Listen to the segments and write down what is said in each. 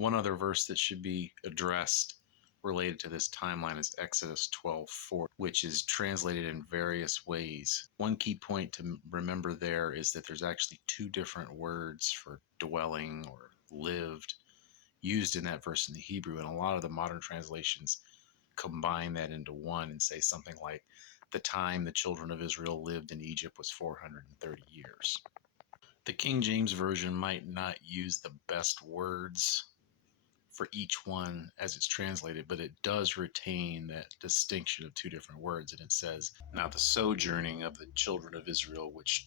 One other verse that should be addressed related to this timeline is Exodus 12:4, which is translated in various ways. One key point to remember there is that there's actually two different words for dwelling or lived used in that verse in the Hebrew, and a lot of the modern translations combine that into one and say something like, the time the children of Israel lived in Egypt was 430 years. The King James Version might not use the best words for each one as it's translated, but it does retain that distinction of two different words. And it says, now the sojourning of the children of Israel which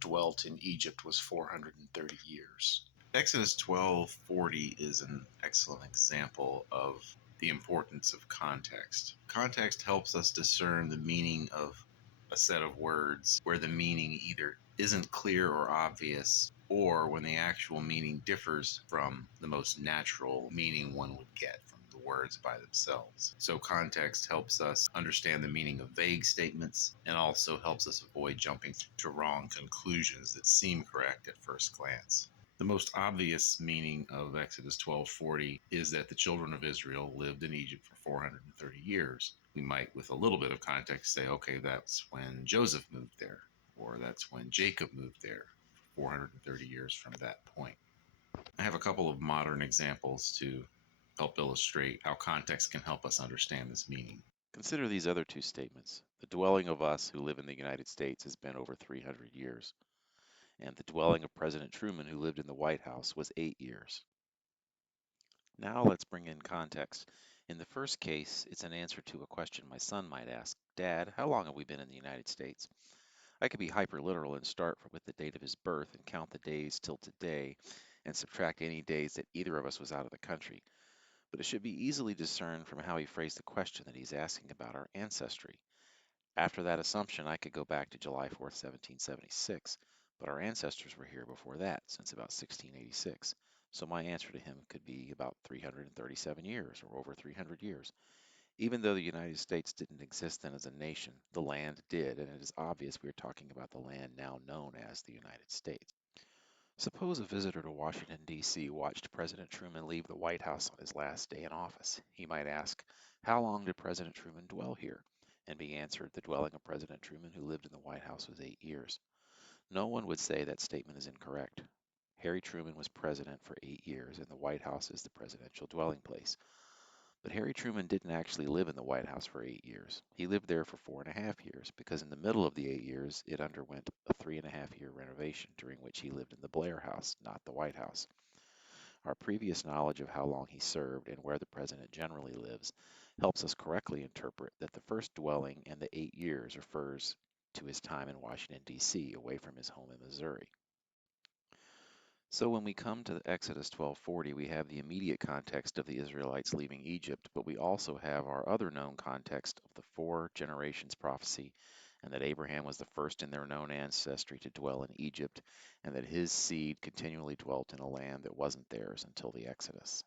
dwelt in Egypt was 430 years. Exodus 12:40 is an excellent example of the importance of context. Context helps us discern the meaning of a set of words where the meaning either isn't clear or obvious, or when the actual meaning differs from the most natural meaning one would get from the words by themselves. So context helps us understand the meaning of vague statements and also helps us avoid jumping to wrong conclusions that seem correct at first glance. The most obvious meaning of Exodus 12:40 is that the children of Israel lived in Egypt for 430 years. We might, with a little bit of context, say, okay, that's when Joseph moved there, or that's when Jacob moved there, 430 years from that point. I have a couple of modern examples to help illustrate how context can help us understand this meaning. Consider these other two statements. The dwelling of us who live in the United States has been over 300 years, and the dwelling of President Truman who lived in the White House was 8 years. Now let's bring in context. In the first case, it's an answer to a question my son might ask. Dad, how long have we been in the United States? I could be hyper-literal and start with the date of his birth and count the days till today and subtract any days that either of us was out of the country. But it should be easily discerned from how he phrased the question that he's asking about our ancestry. After that assumption, I could go back to July 4th, 1776, but our ancestors were here before that, since about 1686. So my answer to him could be about 337 years, or over 300 years. Even though the United States didn't exist then as a nation, the land did, and it is obvious we are talking about the land now known as the United States. Suppose a visitor to Washington, D.C. watched President Truman leave the White House on his last day in office. He might ask, how long did President Truman dwell here? And be answered, the dwelling of President Truman who lived in the White House was 8 years. No one would say that statement is incorrect. Harry Truman was president for 8 years, and the White House is the presidential dwelling place. But Harry Truman didn't actually live in the White House for 8 years. He lived there for 4.5 years, because in the middle of the 8 years, it underwent a 3.5 year renovation, during which he lived in the Blair House, not the White House. Our previous knowledge of how long he served and where the president generally lives helps us correctly interpret that the first dwelling and the 8 years refers to his time in Washington, D.C., away from his home in Missouri. So when we come to Exodus 12:40, we have the immediate context of the Israelites leaving Egypt, but we also have our other known context of the 4 generations prophecy, and that Abraham was the first in their known ancestry to dwell in Egypt, and that his seed continually dwelt in a land that wasn't theirs until the Exodus.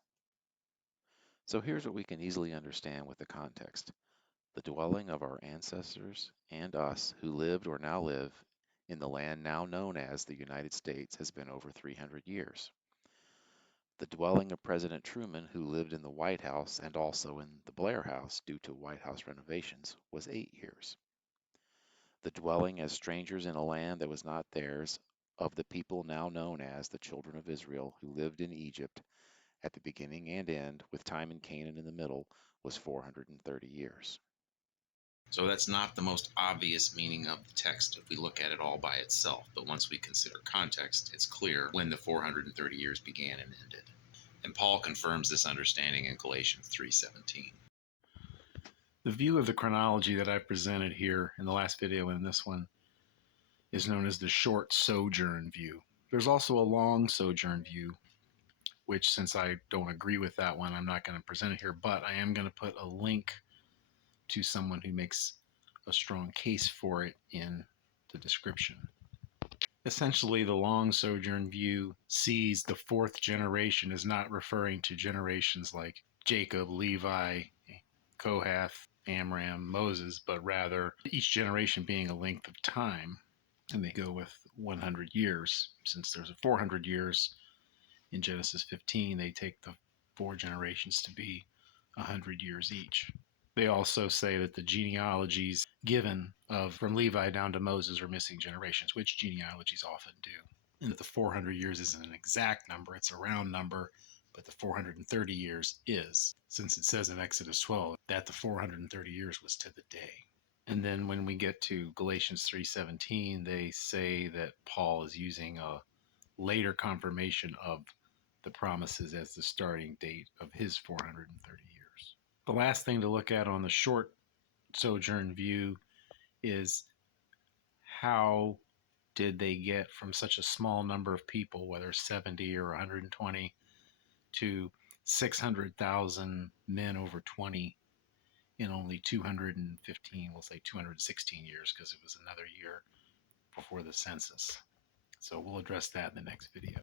So here's what we can easily understand with the context. The dwelling of our ancestors and us who lived or now live in the land now known as the United States has been over 300 years. The dwelling of President Truman, who lived in the White House and also in the Blair House due to White House renovations, was 8 years. The dwelling as strangers in a land that was not theirs of the people now known as the children of Israel who lived in Egypt at the beginning and end, with time in Canaan in the middle, was 430 years. So that's not the most obvious meaning of the text if we look at it all by itself, but once we consider context, it's clear when the 430 years began and ended. And Paul confirms this understanding in Galatians 3:17. The view of the chronology that I presented here in the last video and in this one is known as the short sojourn view. There's also a long sojourn view, which, since I don't agree with that one, I'm not going to present it here, but I am going to put a link to someone who makes a strong case for it in the description. Essentially, the long sojourn view sees the 4th generation as not referring to generations like Jacob, Levi, Kohath, Amram, Moses, but rather each generation being a length of time. And they go with 100 years. Since there's a 400 years in Genesis 15, they take the 4 generations to be 100 years each. They also say that the genealogies given of from Levi down to Moses are missing generations, which genealogies often do. And that the 400 years isn't an exact number, it's a round number, but the 430 years is, since it says in Exodus 12 that the 430 years was to the day. And then when we get to Galatians 3:17, they say that Paul is using a later confirmation of the promises as the starting date of his 430 years. The last thing to look at on the short sojourn view is how did they get from such a small number of people, whether 70 or 120, to 600,000 men over 20 in only 215, we'll say 216 years, because it was another year before the census. So we'll address that in the next video.